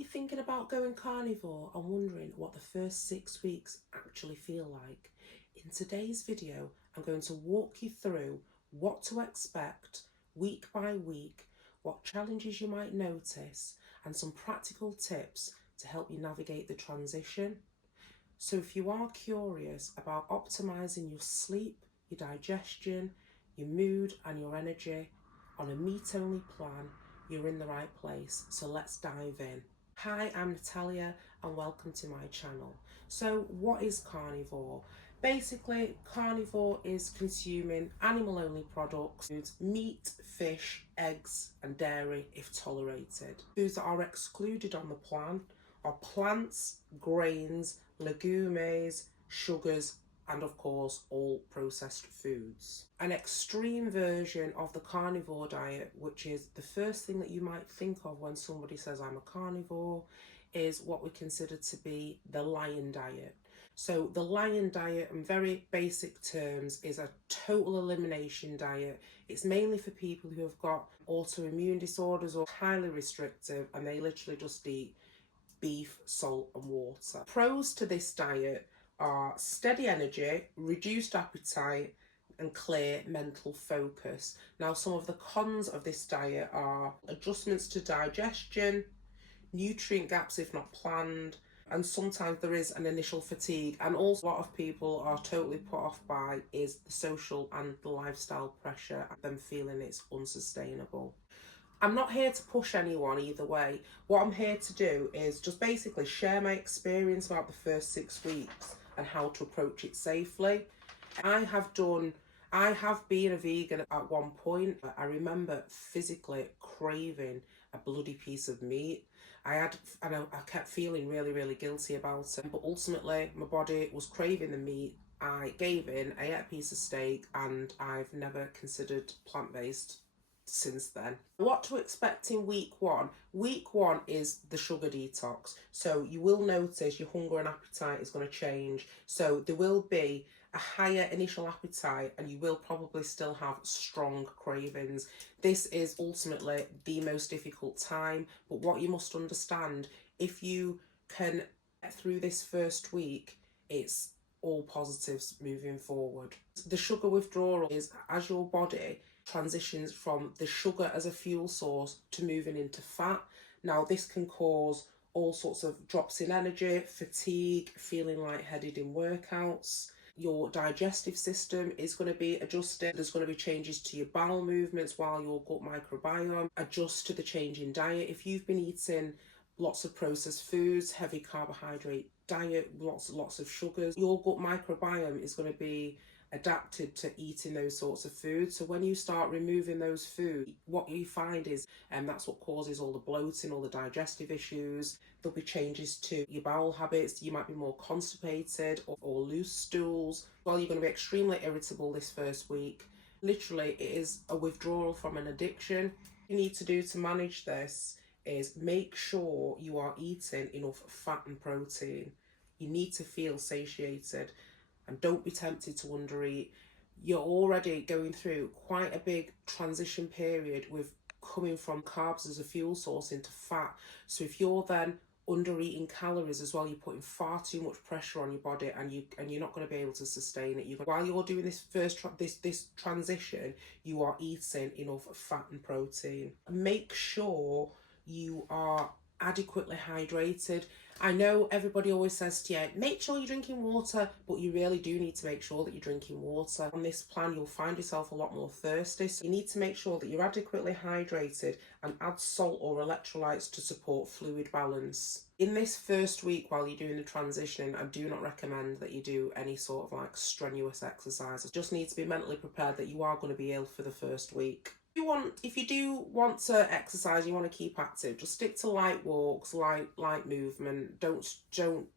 you thinking about going carnivore and wondering what the first 6 weeks actually feel like? In today's video, I'm going to walk you through what to expect week by week, what challenges you might notice, and some practical tips to help you navigate the transition. So if you are curious about optimizing your sleep, your digestion, your mood and your energy on a meat-only plan, you're in the right place. So let's dive in. Hi, I'm Natalia and welcome to my channel. So what is carnivore? Basically, carnivore is consuming animal-only products, meat, fish, eggs and dairy if tolerated. Foods that are excluded on the plan are plants, grains, legumes, sugars, and of course all processed foods. An extreme version of the carnivore diet, which is the first thing that you might think of when somebody says I'm a carnivore, is what we consider to be the lion diet. So the lion diet, in very basic terms, is a total elimination diet. It's mainly for people who have got autoimmune disorders or highly restrictive, and they literally just eat beef, salt and water. Pros to this diet are steady energy, reduced appetite and clear mental focus. Now, some of the cons of this diet are adjustments to digestion, nutrient gaps if not planned, and sometimes there is an initial fatigue. And also a lot of people are totally put off by is the social and the lifestyle pressure and them feeling it's unsustainable. I'm not here to push anyone either way. What I'm here to do is just basically share my experience about the first 6 weeks and how to approach it safely. I have been a vegan at one point. I remember physically craving a bloody piece of meat. I kept feeling really guilty about it. But ultimately, my body was craving the meat. I gave in, I ate a piece of steak, and I've never considered plant-based since then. What to expect in week one? Week one is the sugar detox. So you will notice your hunger and appetite is going to change. So there will be a higher initial appetite and you will probably still have strong cravings. This is ultimately the most difficult time, but what you must understand, if you can get through this first week, it's all positives moving forward. The sugar withdrawal is as your body transitions from the sugar as a fuel source to moving into fat. Now, this can cause all sorts of drops in energy, fatigue, feeling lightheaded in workouts. Your digestive system is going to be adjusted. There's going to be changes to your bowel movements while your gut microbiome adjusts to the change in diet. If you've been eating lots of processed foods, heavy carbohydrate diet, lots of sugars, your gut microbiome is going to be adapted to eating those sorts of foods. So when you start removing those foods, what you find is that's what causes all the bloating, all the digestive issues. There'll be changes to your bowel habits. You might be more constipated or loose stools. Well, you're going to be extremely irritable this first week. Literally, it is a withdrawal from an addiction. What you need to do to manage this is make sure you are eating enough fat and protein. You need to feel satiated. And don't be tempted to undereat. You're already going through quite a big transition period with coming from carbs as a fuel source into fat. So if you're then undereating calories as well, you're putting far too much pressure on your body, and you're not going to be able to sustain it. While you're doing this this transition, you are eating enough fat and protein. Make sure you are adequately hydrated. I know everybody always says to you, make sure you're drinking water, but you really do need to make sure that you're drinking water. On this plan, you'll find yourself a lot more thirsty. So you need to make sure that you're adequately hydrated and add salt or electrolytes to support fluid balance. In this first week while you're doing the transition, I do not recommend that you do any sort of like strenuous exercise. You just need to be mentally prepared that you are going to be ill for the first week. If you do want to exercise, you want to keep active, just stick to light walks, light movement. Don't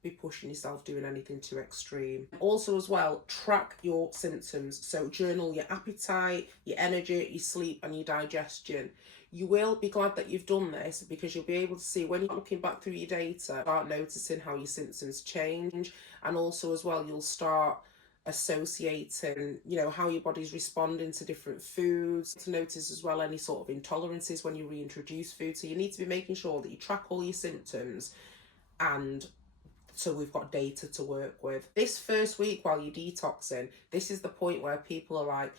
be pushing yourself doing anything too extreme. Also as well, track your symptoms. So journal your appetite, your energy, your sleep and your digestion. You will be glad that you've done this because you'll be able to see when you're looking back through your data, start noticing how your symptoms change. And also as well, you'll start associating, how your body's responding to different foods, to notice as well any sort of intolerances when you reintroduce food. So you need to be making sure that you track all your symptoms, and so we've got data to work with. This first week while you're detoxing, this is the point where people are like,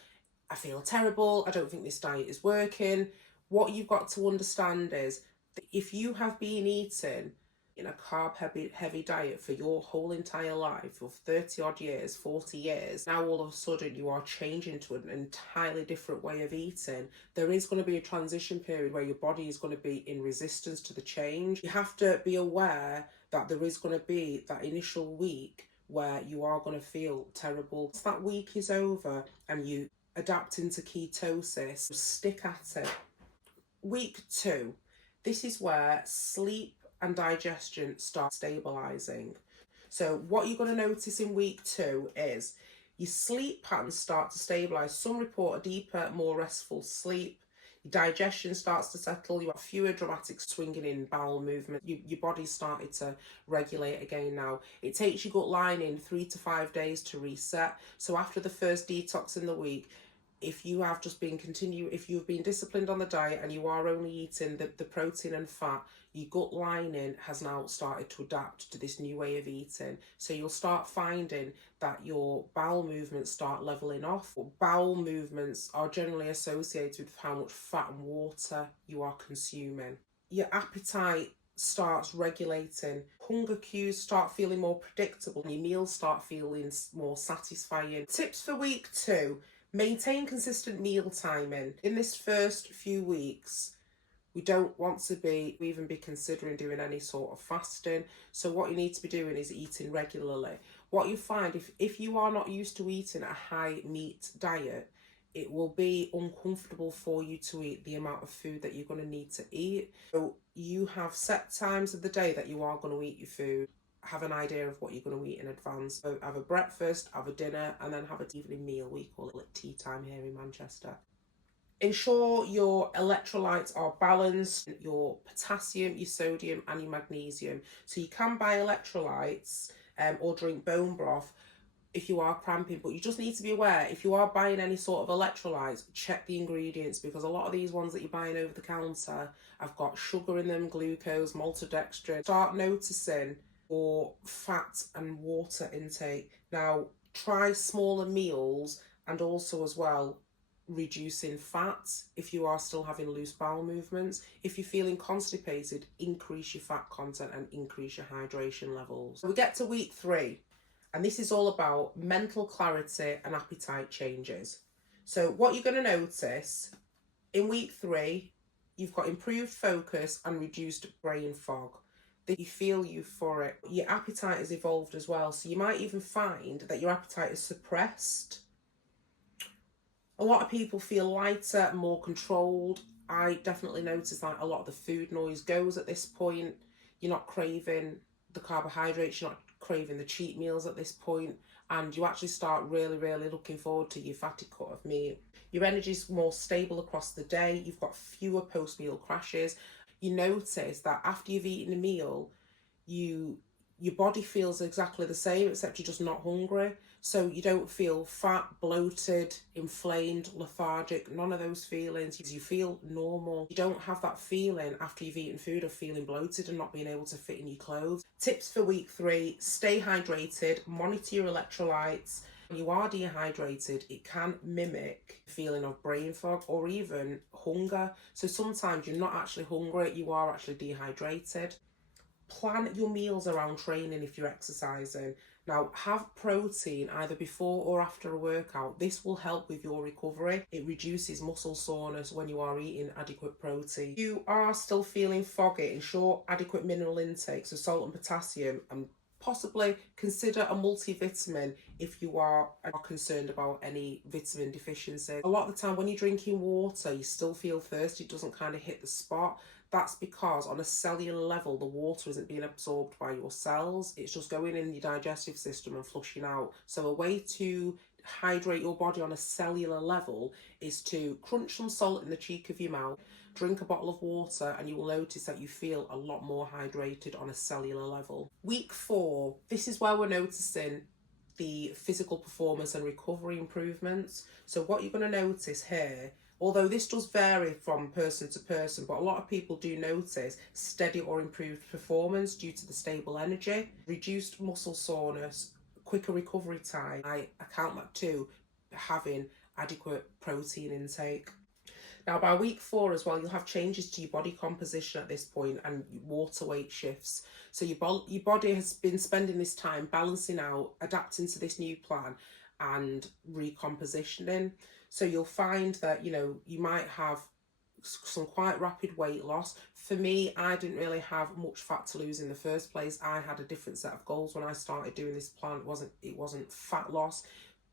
I feel terrible, I don't think this diet is working. What you've got to understand is that if you have been eating in a carb heavy diet for your whole entire life, for 30 odd years, 40 years, now all of a sudden you are changing to an entirely different way of eating, there is going to be a transition period where your body is going to be in resistance to the change. You have to be aware that there is going to be that initial week where you are going to feel terrible. Once that week is over and you adapt into ketosis, stick at it. Week 2, this is where sleep and digestion start stabilizing. So what you're going to notice in week 2 is your sleep patterns start to stabilize. Some report a deeper, more restful sleep. Your digestion starts to settle. You have fewer dramatic swinging in bowel movement. Your body's started to regulate again now. It takes your gut lining 3 to 5 days to reset. So after the first detox in the week, if you have just been if you've been disciplined on the diet and you are only eating the protein and fat, your gut lining has now started to adapt to this new way of eating. So you'll start finding that your bowel movements start leveling off. Bowel movements are generally associated with how much fat and water you are consuming. Your appetite starts regulating. Hunger cues start feeling more predictable. Your meals start feeling more satisfying. Tips for week 2. Maintain consistent meal timing. In this first few weeks, we don't want to even be considering doing any sort of fasting. So what you need to be doing is eating regularly. What you find, if you are not used to eating a high meat diet, it will be uncomfortable for you to eat the amount of food that you're going to need to eat. So you have set times of the day that you are going to eat your food. Have an idea of what you're going to eat in advance. So have a breakfast, have a dinner, and then have an evening meal. We call it tea time here in Manchester. Ensure your electrolytes are balanced, your potassium, your sodium, and your magnesium. So you can buy electrolytes or drink bone broth if you are cramping, but you just need to be aware, if you are buying any sort of electrolytes, check the ingredients, because a lot of these ones that you're buying over the counter have got sugar in them, glucose, maltodextrin. Start noticing your fat and water intake. Now, try smaller meals, and also as well reducing fat if you are still having loose bowel movements. If you're feeling constipated, increase your fat content and increase your hydration levels. So we get to week 3, and this is all about mental clarity and appetite changes. So what you're going to notice in week 3, you've got improved focus and reduced brain fog. That you feel euphoric. Your appetite has evolved as well, so you might even find that your appetite is suppressed. A lot of people feel lighter, more controlled. I definitely notice that a lot of the food noise goes at this point. You're not craving the carbohydrates, you're not craving the cheat meals at this point, and you actually start really, really looking forward to your fatty cut of meat. Your energy's more stable across the day. You've got fewer post-meal crashes. You notice that after you've eaten a meal, your body feels exactly the same, except you're just not hungry. So you don't feel fat, bloated, inflamed, lethargic, none of those feelings. You feel normal. You don't have that feeling after you've eaten food of feeling bloated and not being able to fit in your clothes. Tips for week 3, stay hydrated, monitor your electrolytes. When you are dehydrated, it can mimic a feeling of brain fog or even hunger. So sometimes you're not actually hungry, you are actually dehydrated. Plan your meals around training if you're exercising. Now, have protein either before or after a workout. This will help with your recovery. It reduces muscle soreness when you are eating adequate protein. If you are still feeling foggy, ensure adequate mineral intake, so salt and potassium, and possibly consider a multivitamin if you are concerned about any vitamin deficiency. A lot of the time when you're drinking water, you still feel thirsty, it doesn't kind of hit the spot. That's because on a cellular level, the water isn't being absorbed by your cells. It's just going in your digestive system and flushing out. So a way to hydrate your body on a cellular level is to crunch some salt in the cheek of your mouth, drink a bottle of water, and you will notice that you feel a lot more hydrated on a cellular level. Week 4, this is where we're noticing the physical performance and recovery improvements. So what you're going to notice here, although this does vary from person to person, but a lot of people do notice steady or improved performance due to the stable energy, reduced muscle soreness, quicker recovery time. I account that too having adequate protein intake. Now, by week 4 as well, you'll have changes to your body composition at this point and water weight shifts. So your body has been spending this time balancing out, adapting to this new plan and recompositioning. So you'll find that, you might have some quite rapid weight loss. For me, I didn't really have much fat to lose in the first place. I had a different set of goals when I started doing this plan. It wasn't fat loss,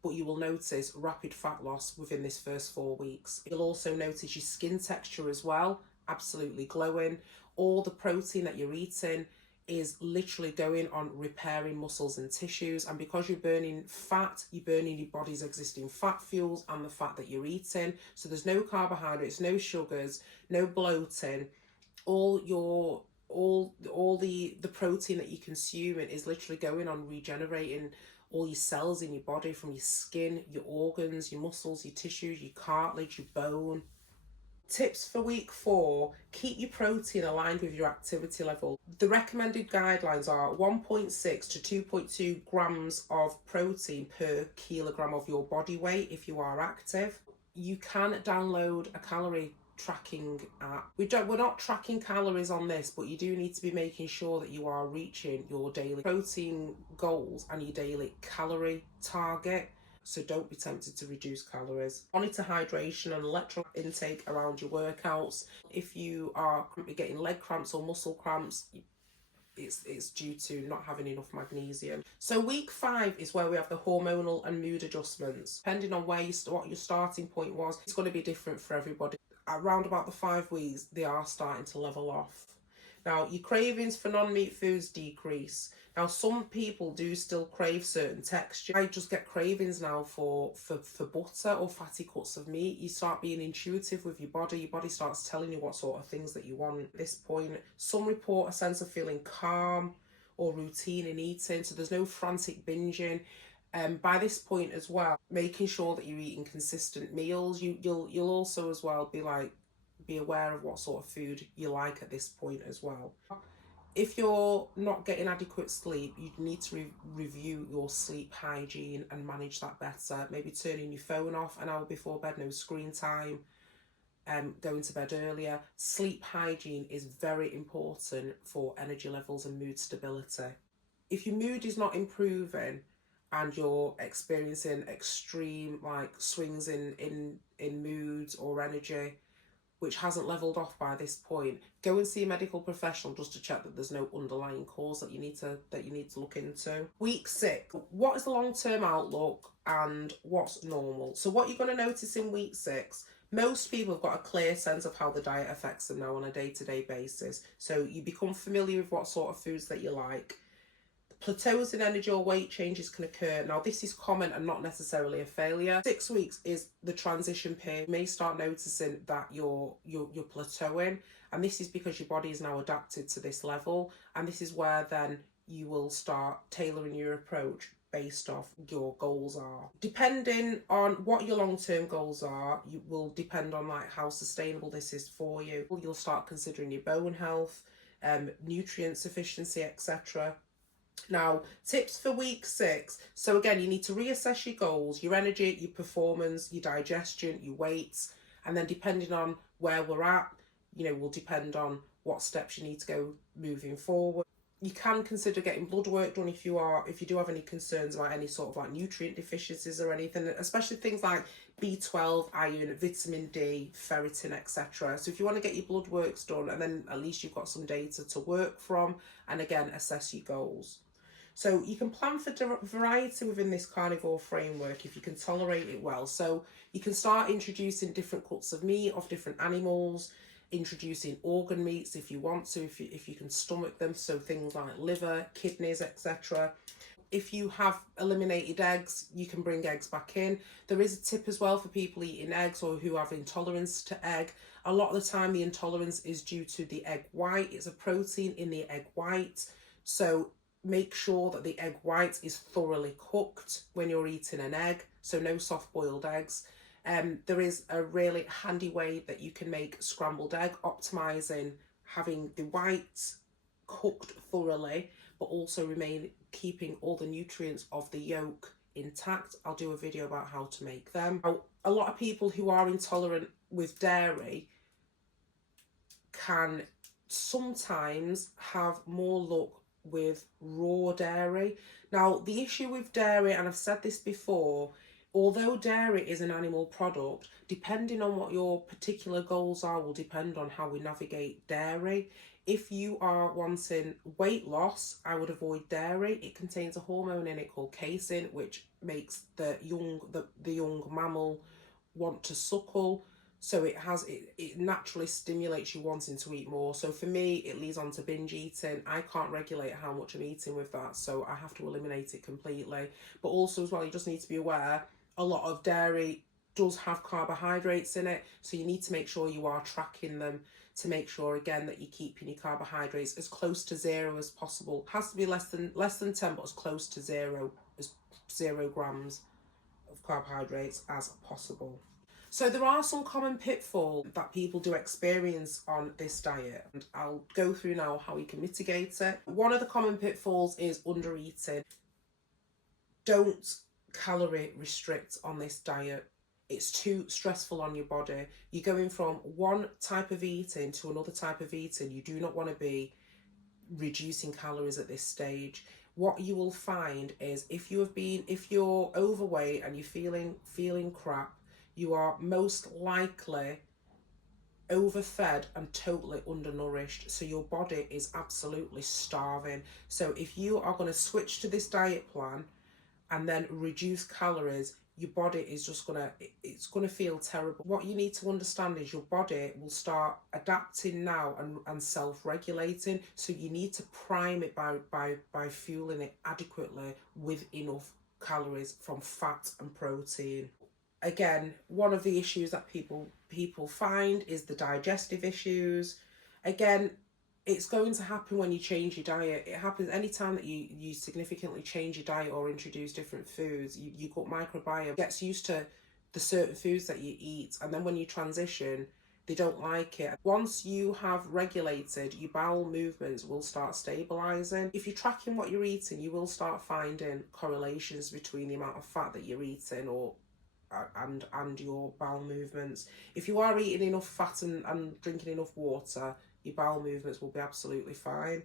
but you will notice rapid fat loss within this first 4 weeks. You'll also notice your skin texture as well, absolutely glowing. All the protein that you're eating is literally going on repairing muscles and tissues, and because you're burning fat, you're burning your body's existing fat fuels and the fat that you're eating. So there's no carbohydrates, no sugars, no bloating. All the protein that you're consuming is literally going on regenerating all your cells in your body, from your skin, your organs, your muscles, your tissues, your cartilage, your bone. Tips for week 4, keep your protein aligned with your activity level. The recommended guidelines are 1.6 to 2.2 grams of protein per kilogram of your body weight if you are active. You can download a calorie tracking app. We're not tracking calories on this, but you do need to be making sure that you are reaching your daily protein goals and your daily calorie target. So don't be tempted to reduce calories. Monitor hydration and electrolyte intake around your workouts. If you are getting leg cramps or muscle cramps, it's due to not having enough magnesium. So week 5 is where we have the hormonal and mood adjustments. Depending on what your starting point was, it's going to be different for everybody. Around about the 5 weeks, they are starting to level off. Now, your cravings for non-meat foods decrease. Now, some people do still crave certain textures. I just get cravings now for butter or fatty cuts of meat. You start being intuitive with your body. Your body starts telling you what sort of things that you want at this point. Some report a sense of feeling calm or routine in eating, so there's no frantic binging. By this point as well, making sure that you're eating consistent meals. You'll also as well be aware of what sort of food you like at this point as well. If you're not getting adequate sleep, you need to review your sleep hygiene and manage that better. Maybe turning your phone off an hour before bed, no screen time, going to bed earlier. Sleep hygiene is very important for energy levels and mood stability. If your mood is not improving and you're experiencing extreme swings in moods or energy, which hasn't leveled off by this point, go and see a medical professional just to check that there's no underlying cause that you need to look into. Week 6, what is the long-term outlook and what's normal? So what you're going to notice in week 6, most people have got a clear sense of how the diet affects them now on a day-to-day basis. So you become familiar with what sort of foods that you like. Plateaus in energy or weight changes can occur. Now, this is common and not necessarily a failure. 6 weeks is the transition period. You may start noticing that you're plateauing, and this is because your body is now adapted to this level, and this is where then you will start tailoring your approach based off your goals are. Depending on what your long-term goals are, you will depend on how sustainable this is for you. You'll start considering your bone health, nutrient sufficiency, etc. Now, tips for week 6. So again, you need to reassess your goals, your energy, your performance, your digestion, your weights, and then depending on where we're at, will depend on what steps you need to go moving forward. You can consider getting blood work done if you do have any concerns about any sort of nutrient deficiencies or anything, especially things like B12, iron, vitamin D, ferritin, etc. So if you want to get your blood works done, and then at least you've got some data to work from, and again, assess your goals. So you can plan for variety within this carnivore framework if you can tolerate it well. So you can start introducing different cuts of meat of different animals, introducing organ meats if you want to, if you can stomach them, so things like liver, kidneys, etc. If you have eliminated eggs, you can bring eggs back in. There is a tip as well for people eating eggs or who have intolerance to egg. A lot of the time the intolerance is due to the egg white. It's a protein in the egg white. So make sure that the egg white is thoroughly cooked when you're eating an egg, so no soft boiled eggs. There is a really handy way that you can make scrambled egg, optimizing having the white cooked thoroughly, but also keeping all the nutrients of the yolk intact. I'll do a video about how to make them. Now, a lot of people who are intolerant with dairy can sometimes have more luck with raw dairy. Now, the issue with dairy, and I've said this before, although dairy is an animal product, depending on what your particular goals are will depend on how we navigate dairy. If you are wanting weight loss, I would avoid dairy. It contains a hormone in it called casein, which makes the young mammal want to suckle. So it naturally stimulates you wanting to eat more. So for me, it leads on to binge eating. I can't regulate how much I'm eating with that, so I have to eliminate it completely. But also as well, you just need to be aware, a lot of dairy does have carbohydrates in it, so you need to make sure you are tracking them to make sure, again, that you're keeping your carbohydrates as close to zero as possible. It has to be less than 10, but as close to zero, as 0 grams of carbohydrates as possible. So there are some common pitfalls that people do experience on this diet, and I'll go through now how you can mitigate it. One of the common pitfalls is undereating. Don't calorie restrict on this diet. It's too stressful on your body. You're going from one type of eating to another type of eating. You do not want to be reducing calories at this stage. What you will find is if you're overweight and you're feeling crap, you are most likely overfed and totally undernourished. So your body is absolutely starving. So if you are going to switch to this diet plan and then reduce calories, your body is just it's gonna feel terrible. What you need to understand is your body will start adapting now and self-regulating. So you need to prime it by fueling it adequately with enough calories from fat and protein. Again, one of the issues that people find is the digestive issues. Again, it's going to happen when you change your diet. It happens anytime that you significantly change your diet or introduce different foods. Your gut microbiome gets used to the certain foods that you eat, and then when you transition, they don't like it. Once you have regulated, your bowel movements will start stabilizing. If you're tracking what you're eating, you will start finding correlations between the amount of fat that you're eating and your bowel movements. If you are eating enough fat and drinking enough water, your bowel movements will be absolutely fine.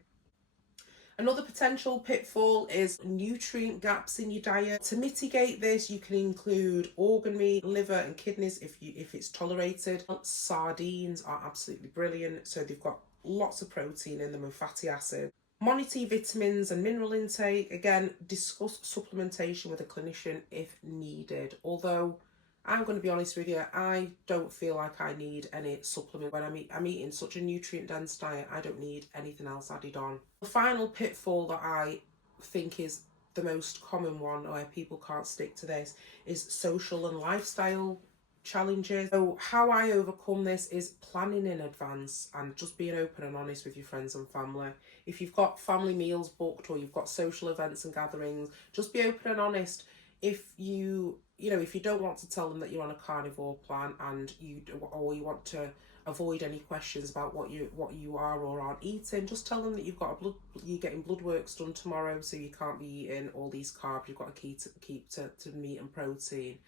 Another potential pitfall is nutrient gaps in your diet. To mitigate this, you can include organ meat, liver and kidneys if it's tolerated. Sardines are absolutely brilliant, so they've got lots of protein in them and fatty acids. Monitor vitamins and mineral intake. Again, discuss supplementation with a clinician if needed. Although I'm going to be honest with you, I don't feel like I need any supplement. When I'm eating such a nutrient-dense diet, I don't need anything else added on. The final pitfall that I think is the most common one where people can't stick to this is social and lifestyle challenges. So how I overcome this is planning in advance and just being open and honest with your friends and family. If you've got family meals booked or you've got social events and gatherings, just be open and honest. If you don't want to tell them that you're on a carnivore plan and you want to avoid any questions about what you are or aren't eating, just tell them that you're getting blood works done tomorrow, so you can't be eating all these carbs. You've got to keep to meat and protein.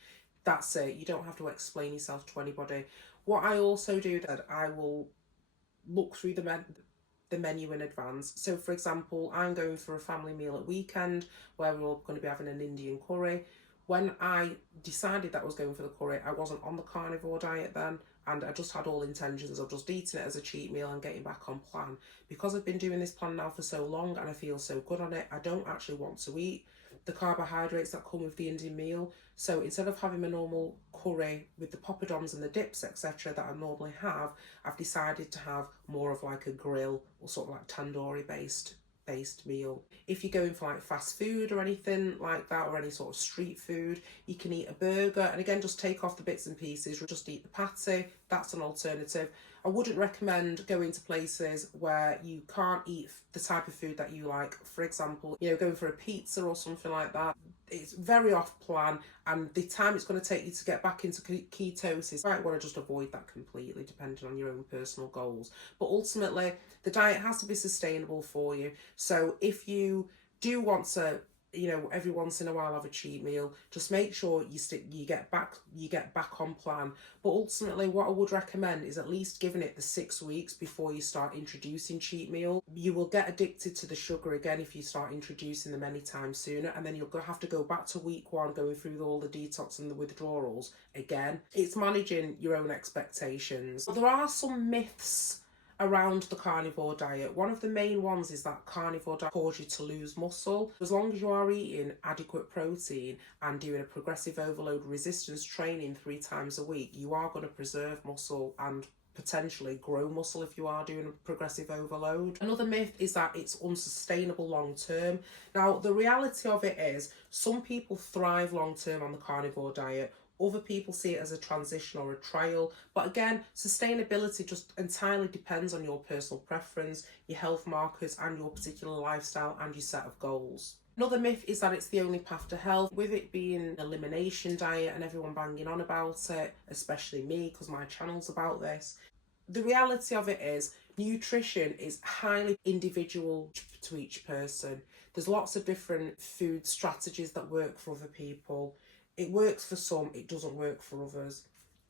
That's it. You don't have to explain yourself to anybody. What I also do that I will look through the menu in advance. So for example, I'm going for a family meal at weekend where we're all going to be having an Indian curry. When I decided that I was going for the curry, I wasn't on the carnivore diet then, and I just had all intentions of just eating it as a cheat meal and getting back on plan. Because I've been doing this plan now for so long and I feel so good on it, I don't actually want to eat the carbohydrates that come with the Indian meal. So instead of having a normal curry with the poppadoms and the dips, etc., that I normally have, I've decided to have more of like a grill or sort of like tandoori based meal. If you're going for like fast food or anything like that, or any sort of street food, you can eat a burger, and again, just take off the bits and pieces, just eat the patty, that's an alternative. I wouldn't recommend going to places where you can't eat the type of food that you like. For example, going for a pizza or something like that. It's very off plan, and the time it's going to take you to get back into ketosis, you might want to just avoid that completely, depending on your own personal goals. But ultimately, the diet has to be sustainable for you. So if you do want to, every once in a while have a cheat meal, just make sure you get back on plan. But ultimately, what I would recommend is at least giving it the 6 weeks before you start introducing cheat meal. You will get addicted to the sugar again if you start introducing them any time sooner, and then you'll have to go back to week 1 going through all the detox and the withdrawals again. It's managing your own expectations. There are some myths around the carnivore diet. One of the main ones is that carnivore diet causes you to lose muscle. As long as you are eating adequate protein and doing a progressive overload resistance training 3 times a week, you are going to preserve muscle and potentially grow muscle if you are doing a progressive overload. Another myth is that it's unsustainable long term. Now, the reality of it is some people thrive long term on the carnivore diet. Other people see it as a transition or a trial. But again, sustainability just entirely depends on your personal preference, your health markers, and your particular lifestyle and your set of goals. Another myth is that it's the only path to health, with it being an elimination diet and everyone banging on about it, especially me because my channel's about this. The reality of it is nutrition is highly individual to each person. There's lots of different food strategies that work for other people. It works for some, it doesn't work for others.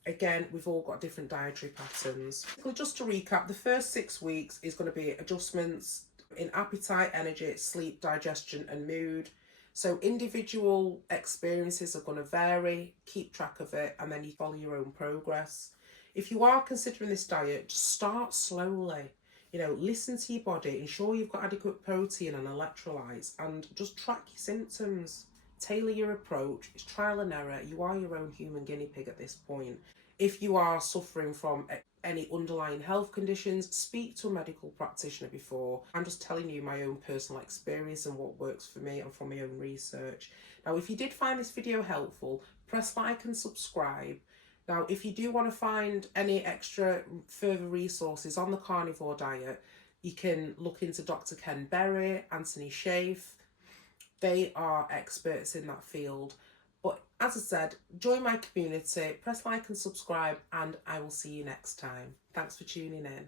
Again, we've all got different dietary patterns. Just to recap, the first 6 weeks is going to be adjustments in appetite, energy, sleep, digestion, and mood. So individual experiences are going to vary, keep track of it, and then you follow your own progress. If you are considering this diet, just start slowly. Listen to your body, ensure you've got adequate protein and electrolytes, and just track your symptoms. Tailor your approach. It's trial and error. You are your own human guinea pig at this point. If you are suffering from any underlying health conditions, speak to a medical practitioner before. I'm just telling you my own personal experience and what works for me and from my own research. Now, if you did find this video helpful, press like and subscribe. Now, if you do want to find any extra further resources on the carnivore diet, you can look into Dr. Ken Berry, Anthony Schaaf. They are experts in that field. But as I said, join my community, press like and subscribe, and I will see you next time. Thanks for tuning in.